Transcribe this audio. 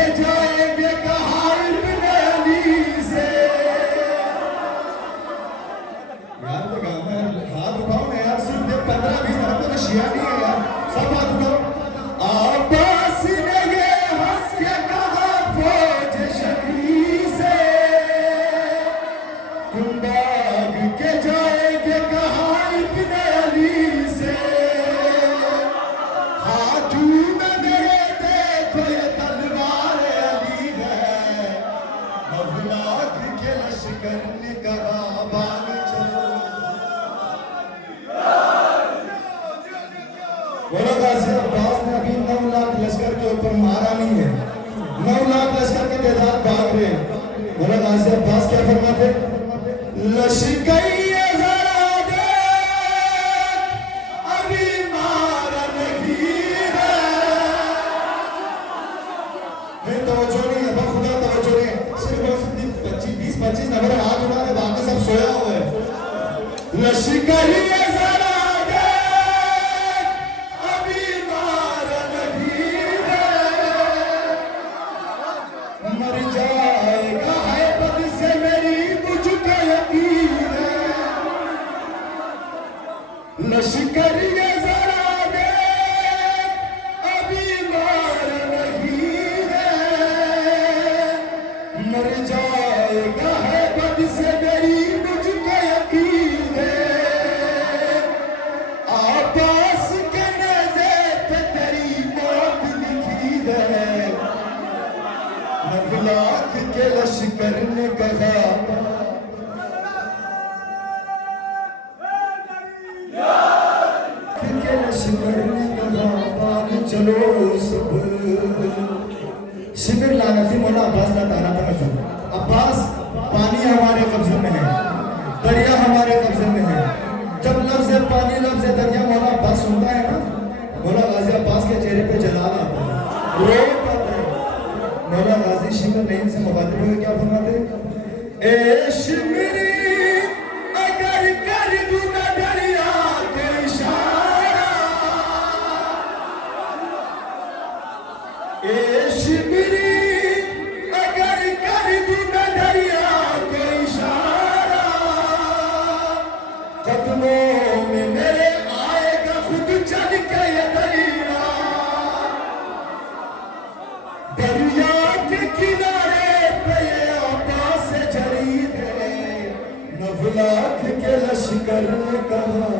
کے جائیں گے کہا ابن علی سے. یار تو گانا ہے, ہاتھ اٹھاؤ نا یار, صرف 15-20 منٹ تو شیعہ نہیں ہے یار, سب ہاتھ اٹھاؤ. عباس نے یہ ہنس کے کہا فوج شکری سے, تم بھاگ کے جائیں گے کہا ابن علی سے. ہاتھوں میں میرے دیکھو یہ تلوار علی ہے, افلاک کے لشکر نے کہا بھاگ چلو. بولو غازی عباس نے ابھی 9 لاکھ لشکر کے اوپر مارا نہیں ہے, 9 لاکھ لشکر کی تعداد بھاگ رہے ہیں. بولو غازی عباس کیا فرماتے, لشکری ذرا دیکھ ابھی مارا نہیں ہے. نہیں توجہ نہیں ہے, بخدا توجہ نہیں ہے, صرف 20-25 نمبر ہاتھ اٹھا رہے, باقی سب سویا ہوئے ہیں. لشکری ذرا دیکھ ابھی مارا نہیں ہے, مر جائے گا ہے بد سے میری مجھ کا یقین ہے. لشکری ذرا دیکھ ابھی مارا نہیں ہے, مر جائے گا ہے بد سے میری مجھ کا یقین ہے. عباس کے نیزے پہ تیری موت لکھی ہے, افلاک کے لشکر نے کہا کے لشکر نے کہا بھاگ چلو سب. شبر لعنتی مولا عباس کا تانا تھا مجھے. عباس پانی ہمارے قبضے میں ہے, دریا ہمارے قبضے میں ہے. جب لفظ پانی لفظ دریا مولا عباس سنتا ہے نا, مولا غازی عباس کے چہرے پہ جلال آتا ہے, رو پاتا ہے. مولا غازی شمر نہیں سے مخاطب ہوئے کیا فرماتے, اے شمری اگر کر دوں نہ دریا کو اشارہ, اے شمری اگر کر دوں نہ دریا کو اشارہ, قدموں میں میرے آئے گا خود چل کے یہ دریا. دریا کے کنارے پہ یہ عباس جری ہے, افلاک کے لشکر نے کہا